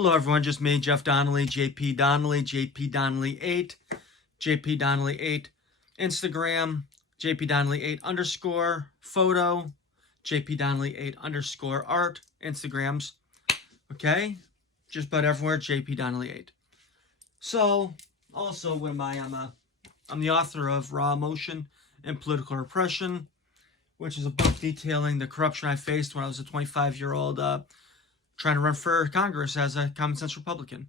Hello everyone, just me, Jeff Donnelly, JP Donnelly, JP Donnelly 8, JP Donnelly 8, Instagram, JP Donnelly 8 underscore, photo, JP Donnelly 8 underscore art, Instagrams, okay? Just about everywhere, JP Donnelly 8. So, also, what am I? I'm the author of Raw Emotion and Political Repression, which is a book detailing the corruption I faced when I was a 25-year-old trying to run for Congress as a common sense Republican.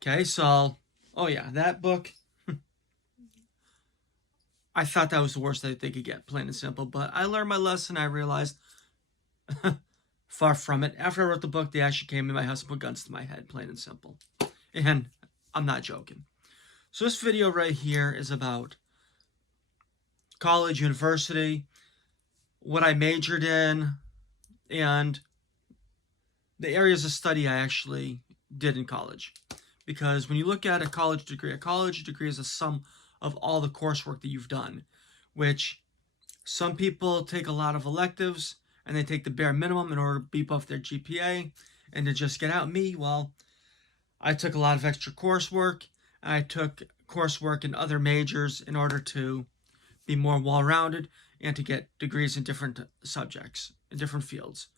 Okay, so, oh yeah, that book, I thought that was the worst that they could get, plain and simple, but I learned my lesson. I realized, far from it. After I wrote the book, they actually came in my house and put guns to my head, plain and simple. And I'm not joking. So this video right here is about college, university, what I majored in, and the areas of study I actually did in college. Because when you look at a college degree is a sum of all the coursework that you've done, which some people take a lot of electives and they take the bare minimum in order to beef up their GPA and to just get out. Me, well, I took a lot of extra coursework. I took coursework in other majors in order to be more well-rounded and to get degrees in different subjects, in different fields.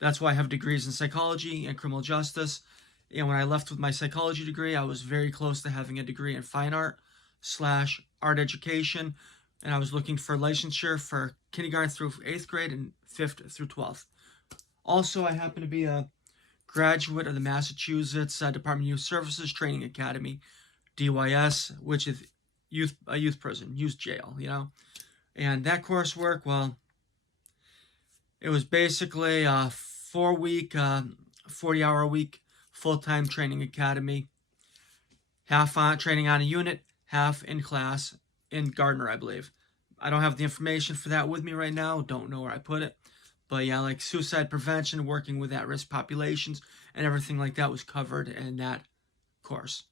That's why I have degrees in psychology and criminal justice. And when I left with my psychology degree, I was very close to having a degree in fine art / art education. And I was looking for licensure for kindergarten through 8th grade and 5th through 12th. Also, I happen to be a graduate of the Massachusetts Department of Youth Services Training Academy, DYS, which is a youth prison, youth jail, you know. And that coursework, well, it was basically a 4-week, 40-hour-a-week full-time training academy. Half on training on a unit, half in class in Gardner, I believe. I don't have the information for that with me right now. Don't know where I put it. But yeah, like suicide prevention, working with at-risk populations, and everything like that was covered in that course.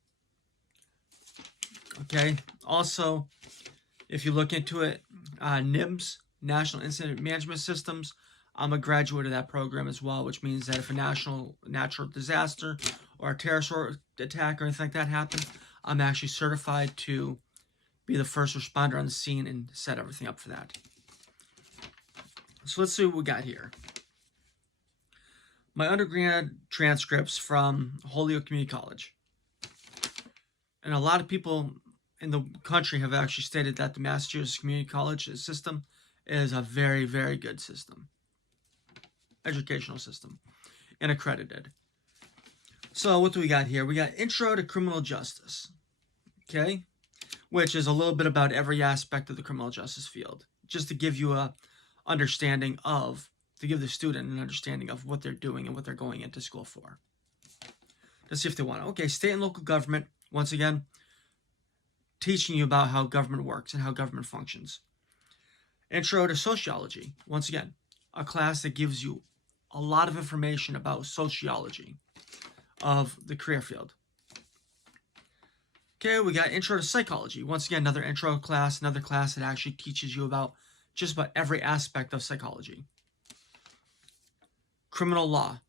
Okay. Also, if you look into it, NIMS, National Incident Management Systems, I'm a graduate of that program as well, which means that if a natural disaster or a terrorist attack or anything like that happens, I'm actually certified to be the first responder on the scene and set everything up for that. So let's see what we got here. My undergrad transcripts from Holyoke Community College. And a lot of people in the country have actually stated that the Massachusetts Community College system is a very, very good system. Educational system. And accredited. So what do we got here? We got Intro to Criminal Justice. Okay? Which is a little bit about every aspect of the criminal justice field. Just to give you a understanding of, to give the student an understanding of what they're doing and what they're going into school for. Let's see if they want to. Okay, state and local government, once again, teaching you about how government works and how government functions. Intro to Sociology, once again, a class that gives you a lot of information about sociology of the career field. Okay, we got Intro to Psychology. Once again, another intro class, another class that actually teaches you about just about every aspect of psychology. Criminal law.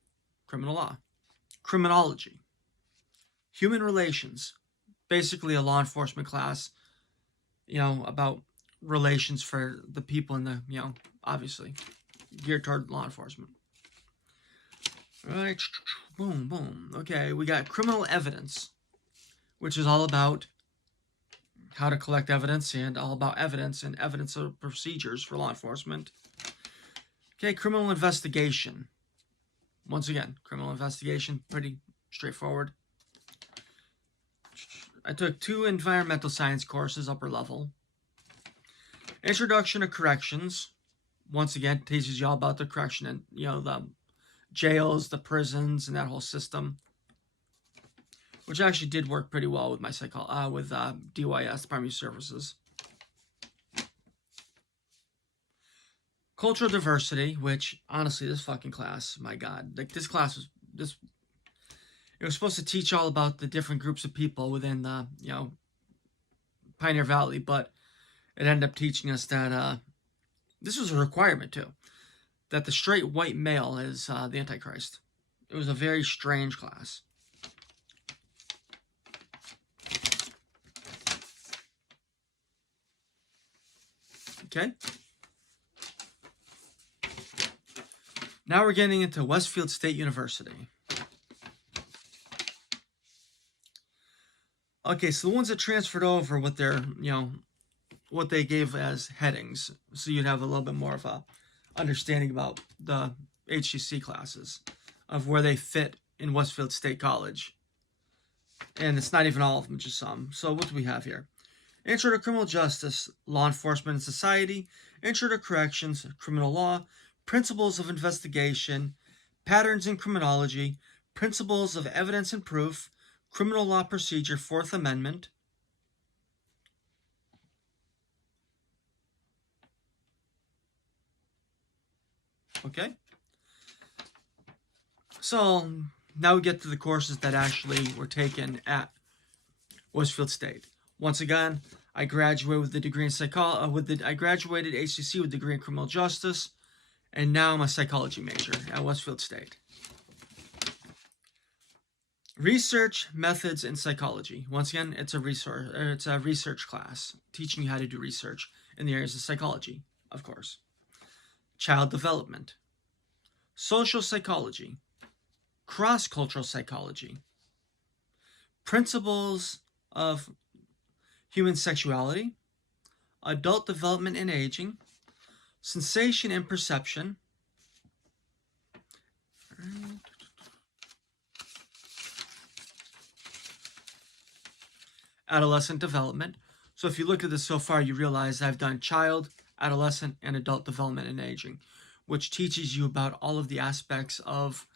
Criminology. Human relations. Basically a law enforcement class, you know, about relations for the people in the, you know, obviously geared toward law enforcement. All right, boom, boom. Okay, we got criminal evidence, which is all about how to collect evidence and all about evidence and evidence of procedures for law enforcement. Okay, criminal investigation. Once again, criminal investigation, pretty straightforward. I took 2 environmental science courses, upper level. Introduction to Corrections. Once again, teaches you all about the correction and, you know, the jails, the prisons, and that whole system. Which actually did work pretty well with my DYS, Department of Services. Cultural diversity, which, honestly, this fucking class, my God. Like, this class was, it was supposed to teach all about the different groups of people within the, you know, Pioneer Valley, but it ended up teaching us that, this was a requirement, too, that the straight white male is the Antichrist. It was a very strange class. Okay. Now we're getting into Westfield State University. Okay, so the ones that transferred over with their, what they gave as headings, so you'd have a little bit more of a understanding about the HCC classes, of where they fit in Westfield State College. And it's not even all of them, just some. So what do we have here? Intro to Criminal Justice, Law Enforcement and Society, Intro to Corrections, Criminal Law, Principles of Investigation, Patterns in Criminology, Principles of Evidence and Proof, Criminal Law Procedure, Fourth Amendment. Okay. So now we get to the courses that actually were taken at Westfield State. Once again, I graduated with a degree in psychology. I graduated HCC with a degree in criminal justice, and now I'm a psychology major at Westfield State. Research methods in psychology. Once again, it's a research class teaching you how to do research in the areas of psychology, of course. Child development, social psychology, cross-cultural psychology, principles of human sexuality, adult development and aging, sensation and perception, adolescent development. So if you look at this so far, you realize I've done child, adolescent, and adult development and aging, which teaches you about all of the aspects of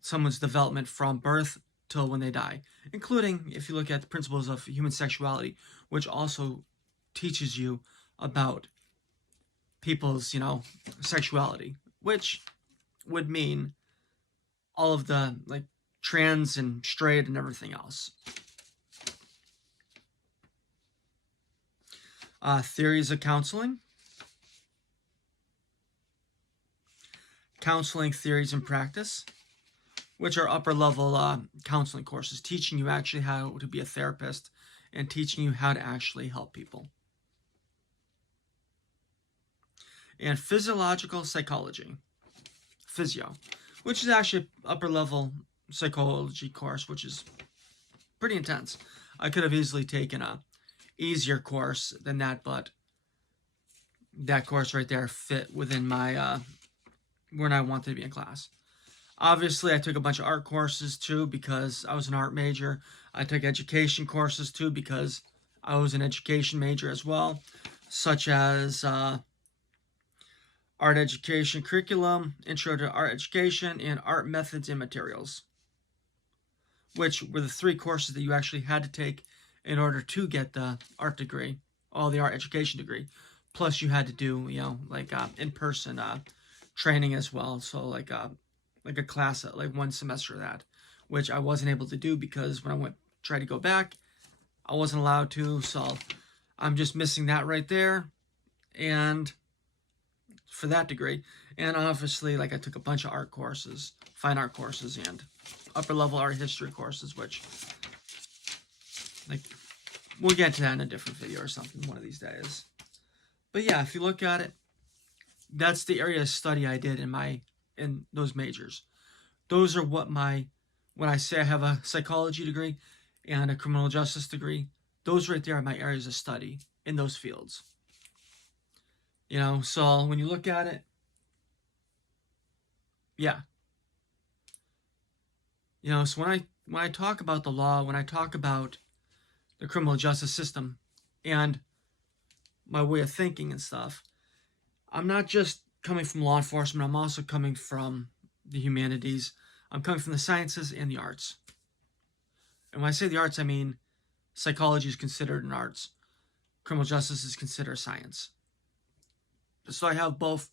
someone's development from birth till when they die, including, if you look at the principles of human sexuality, which also teaches you about people's, sexuality, which would mean all of the, trans and straight and everything else. Theories of counseling, counseling theories and practice, which are upper level counseling courses, teaching you actually how to be a therapist and teaching you how to actually help people. And physiological psychology, physio, which is actually an upper level psychology course, which is pretty intense. I could have easily taken a easier course than that, but that course right there fit within my when I wanted to be in class. Obviously, I took a bunch of art courses too because I was an art major. I took education courses too because I was an education major as well, such as art education curriculum, intro to art education, and art methods and materials, which were the 3 courses that you actually had to take in order to get the art degree, or the art education degree. Plus, you had to do, in-person training as well. So, like a class, one semester of that, which I wasn't able to do because when I tried to go back, I wasn't allowed to. So, I'm just missing that right there, and for that degree. And obviously, I took a bunch of art courses, fine art courses, and upper level art history courses, which, we'll get to that in a different video or something one of these days. But yeah, if you look at it, that's the area of study I did in those majors. Those are when I say I have a psychology degree and a criminal justice degree, those right there are my areas of study in those fields. So when you look at it, yeah. So when I talk about the law, when I talk about the criminal justice system and my way of thinking and stuff, I'm not just coming from law enforcement, I'm also coming from the humanities. I'm coming from the sciences and the arts. And when I say the arts, I mean psychology is considered an arts. Criminal justice is considered a science. So I have both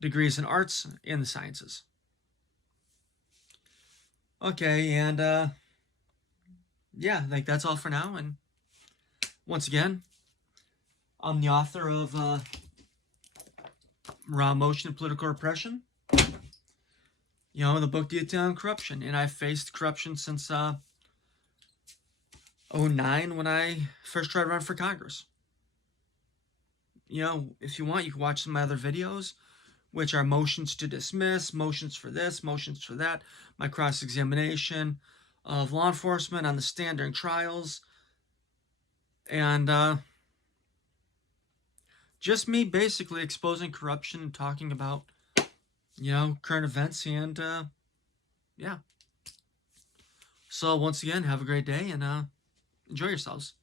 degrees in arts and the sciences. Okay, and yeah, that's all for now. And once again, I'm the author of Emotion and Political Repression. you know, the book detail on corruption. And I faced corruption since 2009 when I first tried to run for Congress. You know, if you want, you can watch some of my other videos, which are motions to dismiss, motions for this, motions for that, my cross-examination of law enforcement on the stand during trials, and just me basically exposing corruption and talking about, you know, current events, and yeah. So once again, have a great day, and enjoy yourselves.